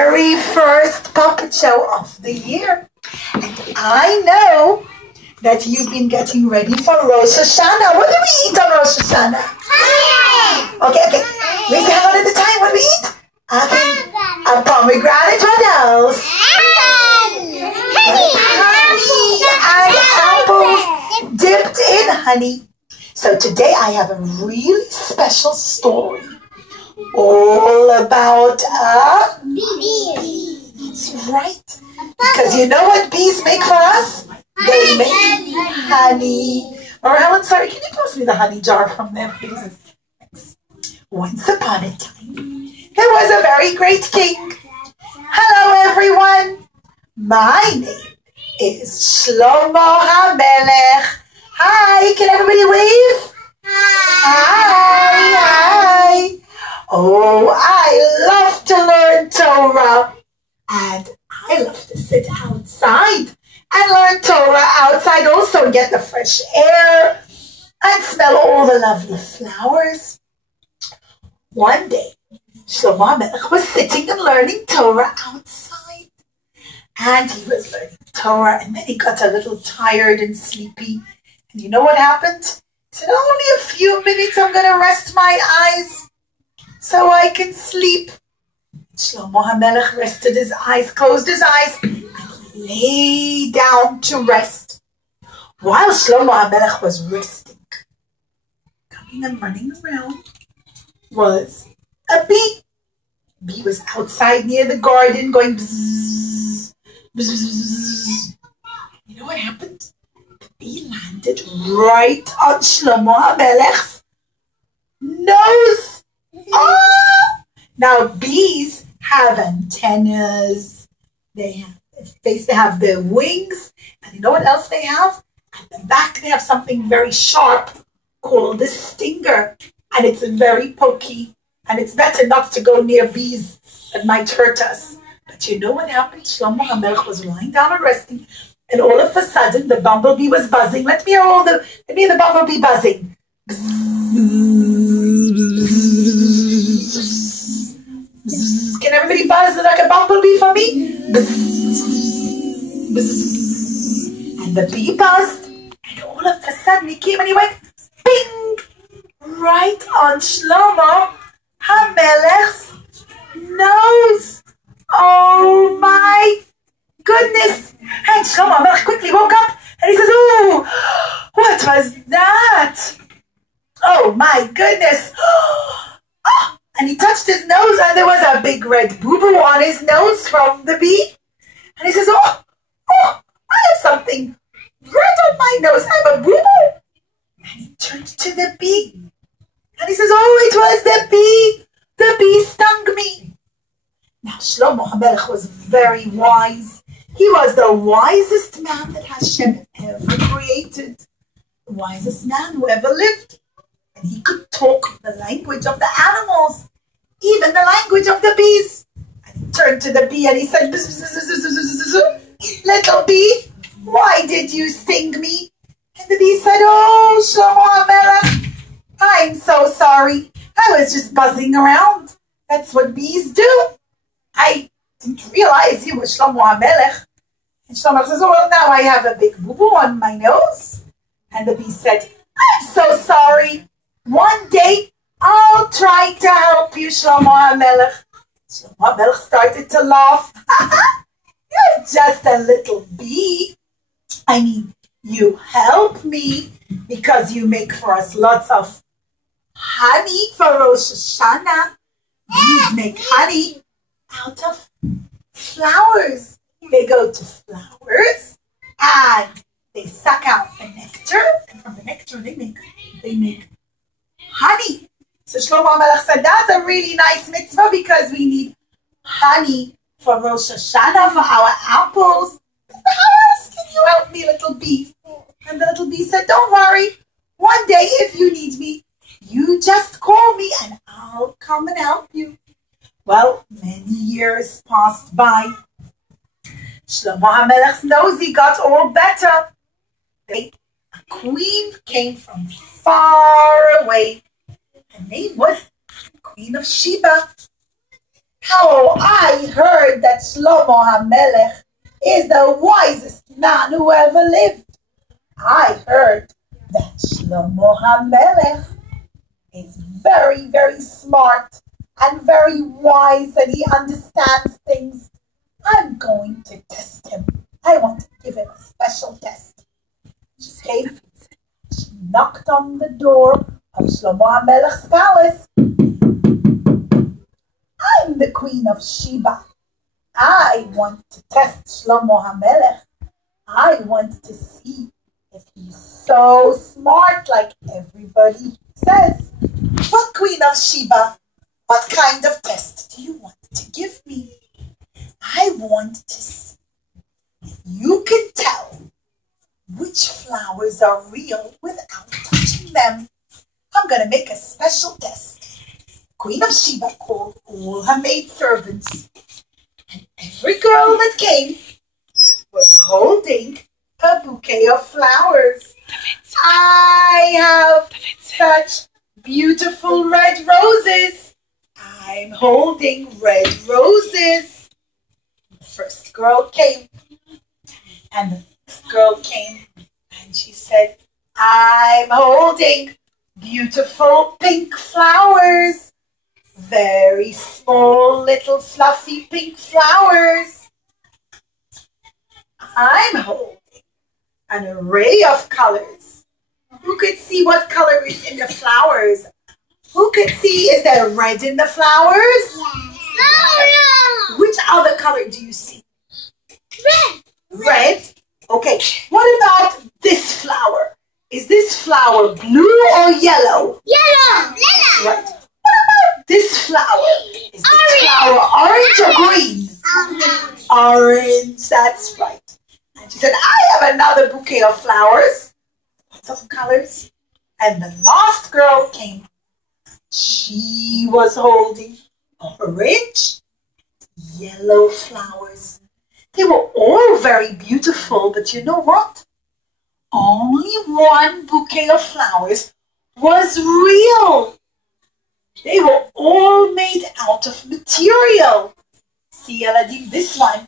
very first puppet show of the year. And I know that you've been getting ready for Rosh Hashanah. What do we eat on Rosh Hashanah? Okay. Raise your hand one at a time. What do we eat? A pomegranate. What else? Honey and apples dipped in honey. So today I have a really special story all about bee. That's right. Because you know what bees make for us? They make honey. Or Helen, sorry, can you pass me the honey jar from there, please? Thanks. Once upon a time, there was a very great king. Hello, everyone. My name is Shlomo Hamelech. Hi, can everybody wave? Hi. Oh, I love to learn Torah. And I love to sit outside and learn Torah outside also and get the fresh air and smell all the lovely flowers. One day, Shlomo Hamelech was sitting and learning Torah outside. And he was learning Torah, and then he got a little tired and sleepy. And you know what happened? He said, only a few minutes, I'm going to rest my eyes so I can sleep. Shlomo Hamelech rested his eyes, closed his eyes, and lay down to rest. While Shlomo Hamelech was resting, coming and running around was a bee. The bee was outside near the garden going bzzz, bzzz. You know what happened? The bee landed right on Shlomo Hamelech's nose. Oh! Now bees have antennas, they have their wings, and you know what else they have? At the back they have something very sharp called a stinger, and it's very pokey, and it's better not to go near bees that might hurt us. But you know what happened? Shlomo Hamelech was lying down and resting, and all of a sudden the bumblebee was buzzing. Let me hear the bumblebee buzzing. Can everybody buzz like a bumblebee for me? And the bee buzzed, and all of a sudden he came and he went bing right on Shlomo Hamelech's nose. Oh my goodness! And Shlomo Hamelech quickly woke up and he says, "Oh, what was that? Oh my goodness!" Oh, and he touched his nose, and there was a big red boo-boo on his nose from the bee. And he says, oh, I have something red on my nose. I have a boo-boo. And he turned to the bee, and he says, oh, it was the bee. The bee stung me. Now, Shlomo Hamelech was very wise. He was the wisest man that Hashem ever created. The wisest man who ever lived. And he could talk the language of the animals, even the language of the bees. And he turned to the bee and he said, little bee, why did you sting me? And the bee said, oh, Shlomo Hamelech, I'm so sorry. I was just buzzing around. That's what bees do. I didn't realize you were Shlomo Hamelech. And Shlomo says, oh, well, now I have a big boo-boo on my nose. And the bee said, I'm so sorry. One day, I'll try to help you, Shlomo Hamelech. Shlomo Hamelech started to laugh. You're just a little bee. I mean, you help me because you make for us lots of honey for Rosh Hashanah. Bees make honey out of flowers. They go to flowers and they suck out the nectar. And from the nectar, they make honey. So Shlomo Hamelech said, that's a really nice mitzvah because we need honey for Rosh Hashanah, for our apples. How else can you help me, little bee? And the little bee said, don't worry. One day, if you need me, you just call me and I'll come and help you. Well, many years passed by. Shlomo Hamelech's nose got all better. A queen came from far away. Her name was Queen of Sheba. How I heard that Shlomo Hamelech is the wisest man who ever lived. I heard that Shlomo Hamelech is very, very smart and very wise and he understands things. I'm going to test him. I want to give him a special test. She came, she knocked on the door of Shlomo HaMelech's palace. I'm the Queen of Sheba. I want to test Shlomo HaMelech. I want to see if he's so smart like everybody says. Well, Queen of Sheba, what kind of test do you want to give me? I want to see if you can tell which flowers are real without touching them. I'm going to make a special test. Queen of Sheba called all her maidservants, and every girl that came was holding a bouquet of flowers. I have such beautiful red roses. I'm holding red roses. The first girl came, and the next girl came, and she said, I'm holding beautiful pink flowers. Very small, little fluffy pink flowers. I'm holding an array of colors. Who could see what color is in the flowers? Who could see, is there red in the flowers? No. Which other color do you see? Red. Red? Okay, what about this flower? Is this flower blue or yellow? Yellow. Right. What about this flower? Is this flower orange or green? Orange, that's right. And she said, I have another bouquet of flowers. Lots of colors. And the last girl came. She was holding orange, yellow flowers. They were all very beautiful, but you know what? Only one bouquet of flowers was real. They were all made out of material. See, Eladim, this one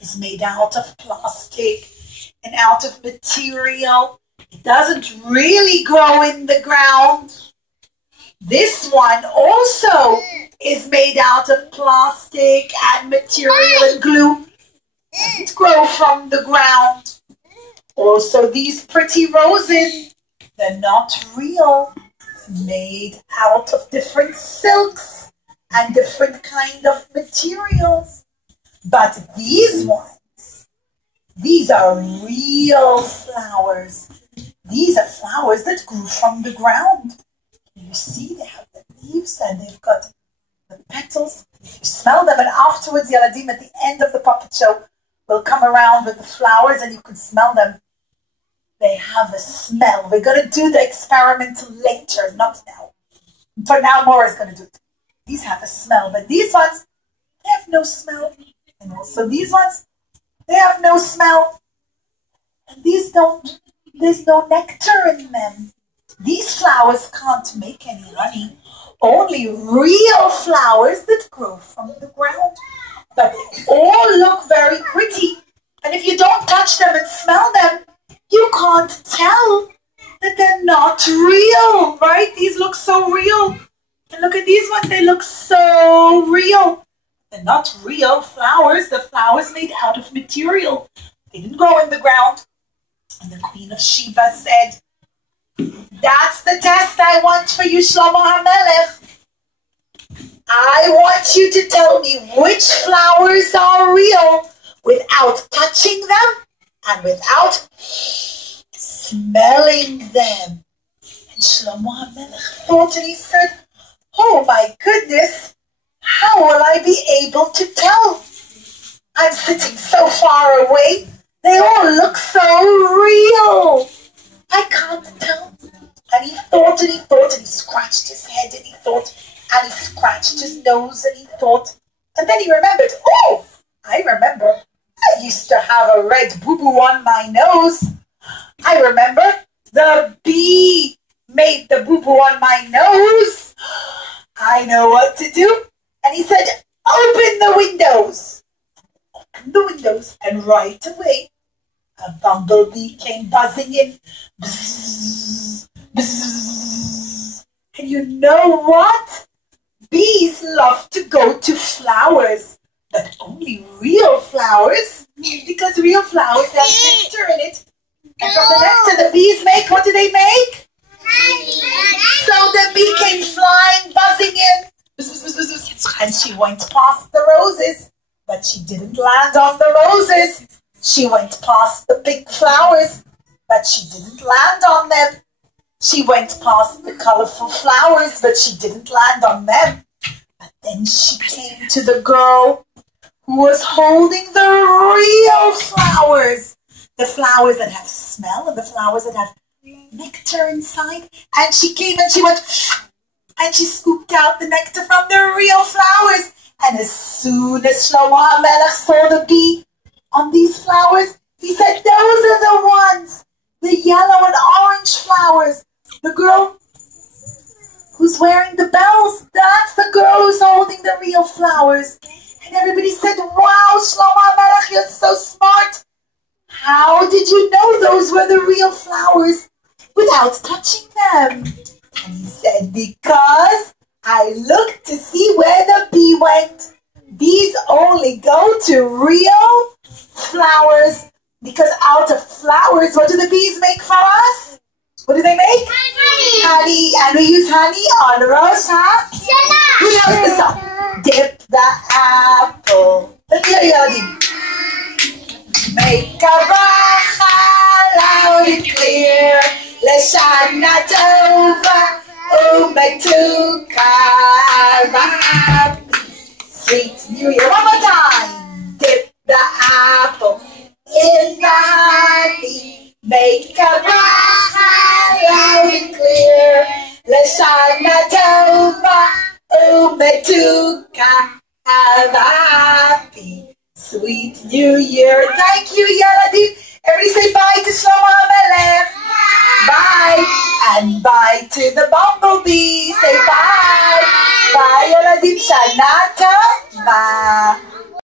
is made out of plastic and out of material. It doesn't really grow in the ground. This one also is made out of plastic and material and glue. It doesn't grow from the ground. Also, these pretty roses, they're not real. Made out of different silks and different kind of materials. But these ones, these are real flowers. These are flowers that grew from the ground. You see, they have the leaves and they've got the petals. If you smell them, and afterwards, Yaladim, at the end of the puppet show, will come around with the flowers and you can smell them. They have a smell. We're going to do the experiment later, not now. For now, Maura's going to do it. These have a smell, but these ones, they have no smell. And also these ones, they have no smell. And these don't, there's no nectar in them. These flowers can't make any honey. Only real flowers that grow from the ground. But they all look very pretty. And if you don't touch them and smell them, you can't tell that they're not real, right? These look so real. And look at these ones, they look so real. They're not real flowers. The flowers made out of material. They didn't grow in the ground. And the Queen of Sheba said, that's the test I want for you, Shlomo HaMelech. I want you to tell me which flowers are real without touching them and without smelling them. And Shlomo HaMelech thought and he said, oh my goodness, how will I be able to tell? I'm sitting so far away. They all look so real. I can't tell. And he thought and he thought and he scratched his head and he thought and he scratched his nose and he thought. And then he remembered, oh, I remember. I used to have a red boo-boo on my nose. I remember the bee made the boo-boo on my nose. I know what to do. And he said, open the windows. Open the windows, and right away, a bumblebee came buzzing in. Bzzz, bzzz. And you know what? Bees love to go to flowers, but only real flowers, because real flowers have nectar in it. And from the nectar the bees make, what do they make? So the bee came flying, buzzing in, and she went past the roses, but she didn't land on the roses. She went past the pink flowers, but she didn't land on them. She went past the colorful flowers, but she didn't land on them. But then she came to the girl who was holding the real flowers. The flowers that have smell and the flowers that have nectar inside. And she came and she went, and she scooped out the nectar from the real flowers. And as soon as Shlomo Hamelech saw the bee on these flowers, he said, those are the ones, the yellow and orange flowers. The girl who's wearing the bells, that's the girl who's holding the real flowers. And everybody said, wow, Shlomo Hamelech, you're so smart. How did you know those were the real flowers without touching them? And he said, because I looked to see where the bee went. Bees only go to real flowers, because out of flowers, what do the bees make for us? What do they make? Honey. And we use honey on Rosh Hashanah. Who knows the song? Dip the apple. Let me hear you, Adi. Make a bracha loud and clear. L'shana tova u'metuka v'happy. Sweet New Year. One more time. Dip the apple in the honey. Make a bracha loud and clear. L'shana tova u'metuka v'happy. Sweet New Year. Thank you, Yaladim. Everybody say bye to Shlomo Hamelech. Bye. And bye to the bumblebee. Say bye. Bye, Yaladim. Shana Tova.